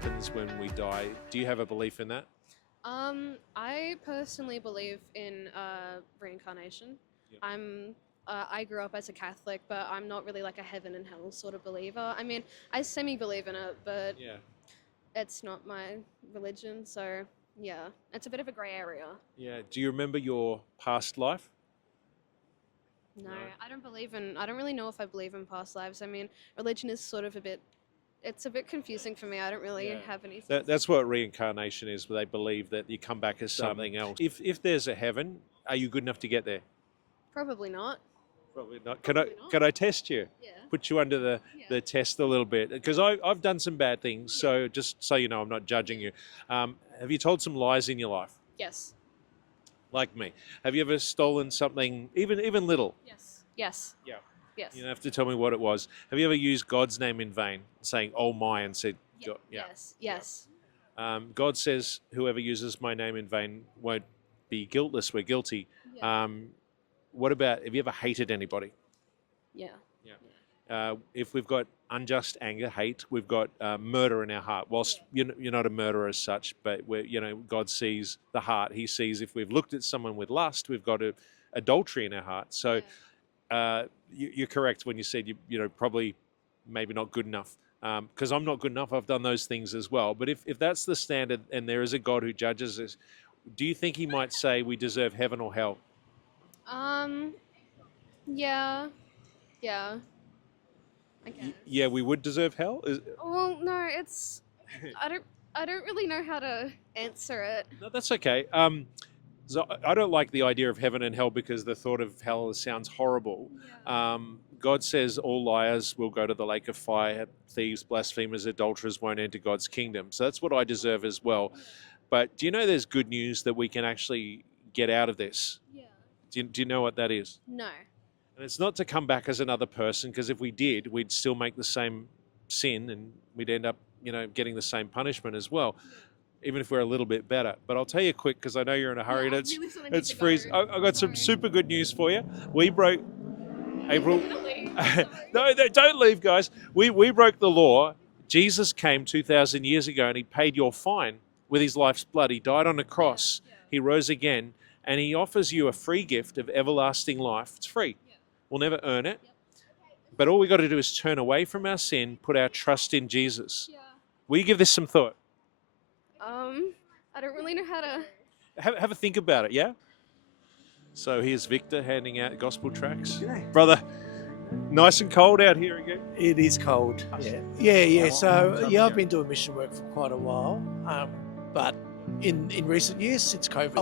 happens when we die. Do you have a belief in that? I personally believe in reincarnation. Yep. I grew up as a Catholic, but I'm not really like a heaven and hell sort of believer. I mean, I semi-believe in it, but Yeah. it's not my religion, so yeah, it's a bit of a grey area. Yeah. Do you remember your past life? No, No. I don't really know if I believe in past lives. I mean, religion is sort of it's a bit confusing for me. I don't really Yeah. have anything. That's what reincarnation is, where they believe that you come back as something else. If there's a heaven, are you good enough to get there? Probably not. Probably not. Probably not. Can I test you? Yeah. Put you under the Yeah. test a little bit, because I've done some bad things. So just so you know, I'm not judging you. Have you told some lies in your life, Yes. like me? Have you ever stolen something, even little? Yes. Yes. Yeah. Yes. You don't have to tell me what it was. Have you ever used God's name in vain, saying "Oh my" and said, God, yeah. Yes. Yes. God says, "Whoever uses my name in vain won't be guiltless. We're guilty." Yeah. What about, have you ever hated anybody? Yeah. If we've got unjust anger, hate, we've got murder in our heart. Whilst you're not a murderer as such, but God sees the heart. He sees if we've looked at someone with lust, we've got adultery in our heart. So you're correct when you said probably maybe not good enough. Because I'm not good enough. I've done those things as well. But if that's the standard and there is a God who judges us, do you think he might say we deserve heaven or hell? Yeah. Yeah. I guess. Yeah, we would deserve hell? Well, no, it's I don't really know how to answer it. No, that's okay. So I don't like the idea of heaven and hell because the thought of hell sounds horrible. Yeah. God says all liars will go to the lake of fire, thieves, blasphemers, adulterers won't enter God's kingdom. So that's what I deserve as well. But do you know there's good news that we can actually get out of this? Yeah. Do you know what that is? No. And it's not to come back as another person, because if we did, we'd still make the same sin and we'd end up, getting the same punishment as well, even if we're a little bit better. But I'll tell you quick, because I know you're in a hurry. Yeah, And I really sort of need it's to go. freezing. I've got some Sorry. super good news for you. We broke April. Definitely. No, don't leave, guys. We broke the law. Jesus came 2,000 years ago and he paid your fine with his life's blood. He died on a cross. Yeah. He rose again, and he offers you a free gift of everlasting life. It's free. Yeah. We'll never earn it. But all we got to do is turn away from our sin, put our trust in Jesus. Yeah. Will you give this some thought? I don't really know how to. Have a think about it, yeah? So here's Victor handing out gospel tracts. G'day. Brother, nice and cold out here again. It is cold. Yeah. So I've been doing mission work for quite a while, but in recent years since COVID,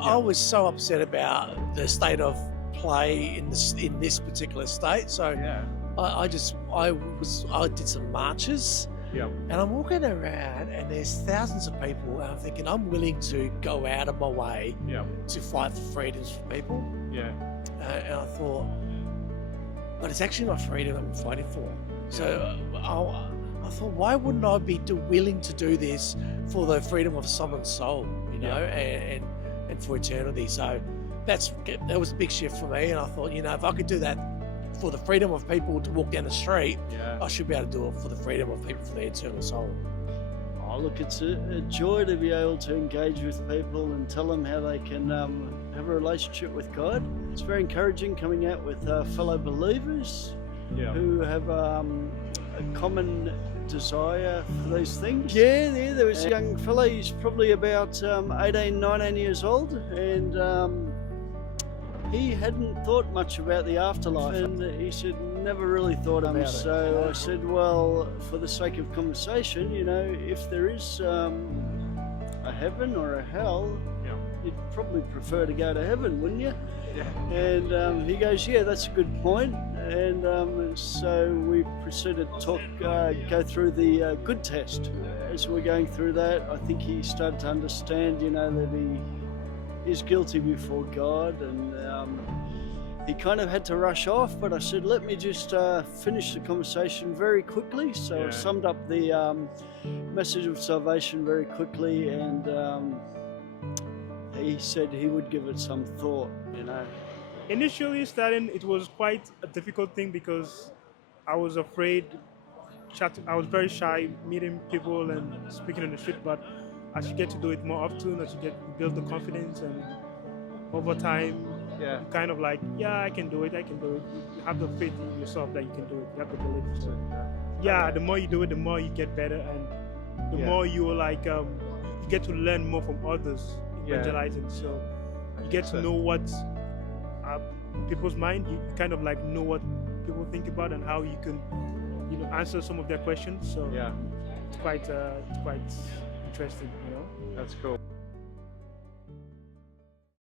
I was so upset about the state of play in this particular state. So Yeah. I did some marches. Yeah. And I'm walking around and there's thousands of people, and I'm thinking I'm willing to go out of my way Yeah. to fight for freedoms for people. Yeah. And I thought, but it's actually not freedom I'm fighting for. So I thought, why wouldn't I be willing to do this for the freedom of someone's soul, and for eternity? So that was a big shift for me. And I thought, if I could do that for the freedom of people to walk down the street, Yeah. I should be able to do it for the freedom of people for their eternal soul. Oh, look, it's a joy to be able to engage with people and tell them how they can have a relationship with God. It's very encouraging coming out with fellow believers Yeah. who have a common desire for these things. Yeah, there was a young fella, he's probably about 18, 19 years old, and he hadn't thought much about the afterlife, and he said never really thought about it. So I said, well, for the sake of conversation, if there is a heaven or a hell, Yeah. you'd probably prefer to go to heaven, wouldn't you? Yeah. And he goes, yeah, that's a good point. And so we proceeded to go through the good test. As we're going through that, I think he started to understand, that he is guilty before God, and he kind of had to rush off, but I said, let me just finish the conversation very quickly. So Yeah. I summed up the message of salvation very quickly, and he said he would give it some thought, Initially starting, it was quite a difficult thing because I was afraid I was very shy meeting people and speaking on the street, but as you get to do it more often, as you build the confidence, and over time, Yeah. you kind of like, yeah, I can do it. You have the faith in yourself that you can do it. You have the belief. So, yeah, the more you do it, the more you get better, and the Yeah. more you like, you get to learn more from others Yeah. evangelizing. So you get to know what's in people's mind. You kind of like know what people think about and how you can, answer some of their questions. So Yeah, it's quite interesting. that's cool.